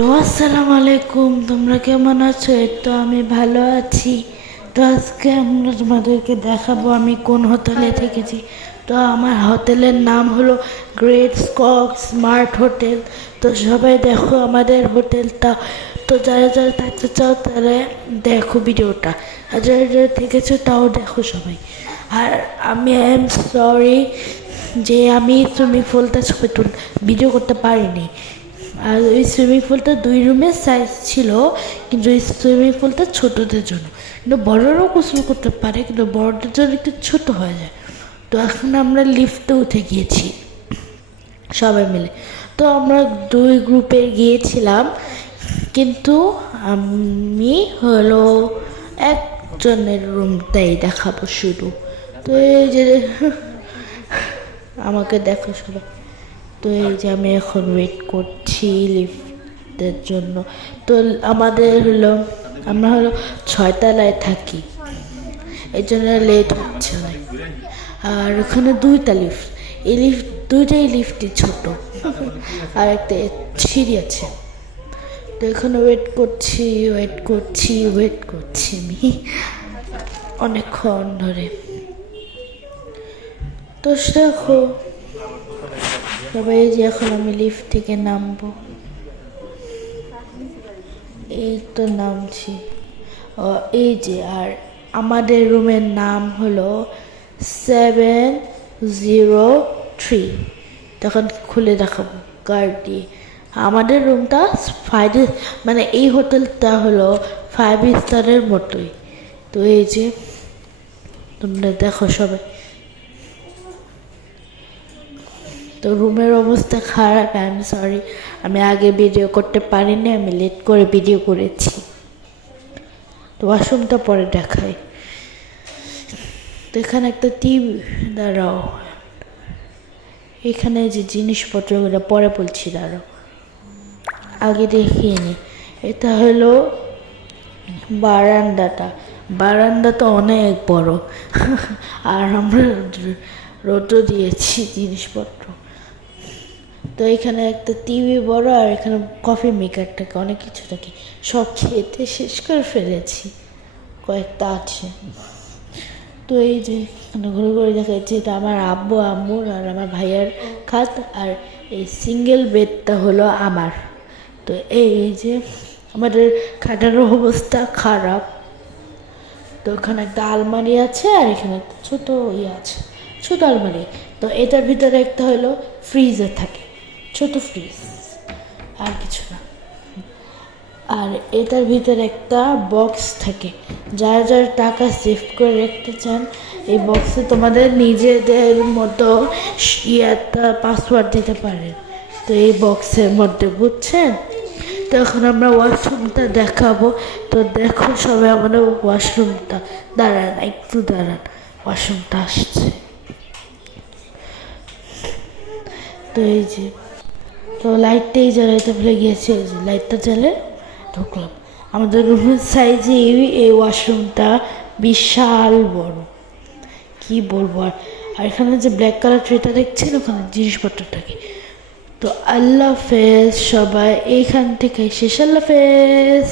তো আসসালামু আলাইকুম, তোমরা কেমন আছো? এই তো আমি ভালো আছি। তো আজকে আমরা তোমাদেরকে দেখাবো আমি কোন হোটেলে থেকেছি। তো আমার হোটেলের নাম হলো গ্রেট স্কক স্মার্ট হোটেল। তো সবাই দেখো আমাদের হোটেলটা। তো যারা যারা থাকতে চাও তারা দেখো ভিডিওটা, আর যারা যারা থেকেছো তাও দেখো সবাই। আর আমি আই এম সরি যে আমি সুইমিং পুলটা ছবি ভিডিও করতে পারিনি। আর ওই সুইমিং পুলটা 2 রুমের সাইজ ছিল, কিন্তু ওই সুইমিং পুলটা ছোটোদের জন্য, কিন্তু বড়রাও গোসল করতে পারে, কিন্তু বড়দের জন্য একটু ছোটো হয়ে যায়। তো এখন আমরা লিফটে উঠে গিয়েছি সবাই মিলে। তো আমরা 2 গ্রুপে গিয়েছিলাম, কিন্তু আমি হলো একজনের রুমটাই দেখাবো শুধু। তো এই যে আমাকে দেখো সবাই। তো এই যে আমি এখন ওয়েট করছি লিফটের জন্য। তো আমাদের আমরা 6 তলায় থাকি, এই জন্য লেট হচ্ছে অনেক। আর ওখানে 2টা লিফট, এই দুইটাই লিফটই ছোট, আর একটা সিঁড়ি আছে। তো এখানে ওয়েট করছি আমি অনেকক্ষণ ধরে। তো দেখো সবাই, যে এখন আমি লিফট থেকে নামবো, এই তো নামছি। এই যে, আর আমাদের রুমের নাম হলো 703। তখন খুলে দেখাবো কার্ড দিয়ে। আমাদের রুমটা 5, মানে এই হোটেলটা হলো 5 স্টারের মতোই। তো এই যে তোমরা দেখো সবাই। তো রুমের অবস্থা খারাপ, আই এম সরি, আমি আগে ভিডিও করতে পারিনি, আমি লেট করে ভিডিও করেছি। তো ওয়াশরুমটা পরে দেখাই। তো এখানে একটা টিভি, দাঁড়াও, এখানে যে জিনিসপত্রগুলো পরে বলছি, দাঁড়াও আগে দেখিয়ে নি। এটা হলো বারান্দাটা অনেক বড় আর আমরা রোদও দিয়েছি জিনিসপত্র। তো এখানে একটা টিভি বড়, আর এখানে কফি মেকার থাকে, অনেক কিছু থাকে, সব খেতে শেষ করে ফেলেছি, কয়েকটা আছে। তো এই যে এখানে ঘুরে ঘুরে দেখা যাচ্ছে, এটা আমার আম্মুর আর আমার ভাইয়ার খাট, আর এই সিঙ্গেল বেডটা হলো আমার। তো এই যে আমাদের খাটের অবস্থা খারাপ। তো ওখানে একটা আলমারি আছে, আর এখানে একটা ছোটো আছে, ছোটো আলমারি। তো এটার ভিতরে একটা হলো ফ্রিজে থাকে, ছোট ফ্রিজ, আর কিছু না। আর এটার ভিতরে একটা বক্স থাকে, যারা যারা টাকা সেভ করে রাখতে চান, এই বক্সে তোমাদের নিজেদের মতো একটা পাসওয়ার্ড দিতে পারেন। তো এই বক্সের মধ্যে, বুঝছেন? তো এখন আমরা ওয়াশরুমটা দেখাবো। তো দেখো সবাই আমাদের ওয়াশরুমটা, একটু দাঁড়ান, ওয়াশরুমটা আসছে। তো এই যে, তো লাইটটাই জ্বালাইতে ভুলে গিয়েছে, লাইটটা জ্বালে ঢুকলাম। আমাদের রুমের সাইজে এই ওয়াশরুমটা বিশাল বড়, কি বলবো। আর এখানে যে ব্ল্যাক কালার ট্রেটা দেখছেন, ওখানে জিনিসপত্র থাকে। তো আল্লাহ হাফেজ সবাই, এইখান থেকে শেষ, আল্লাহ হাফেজ।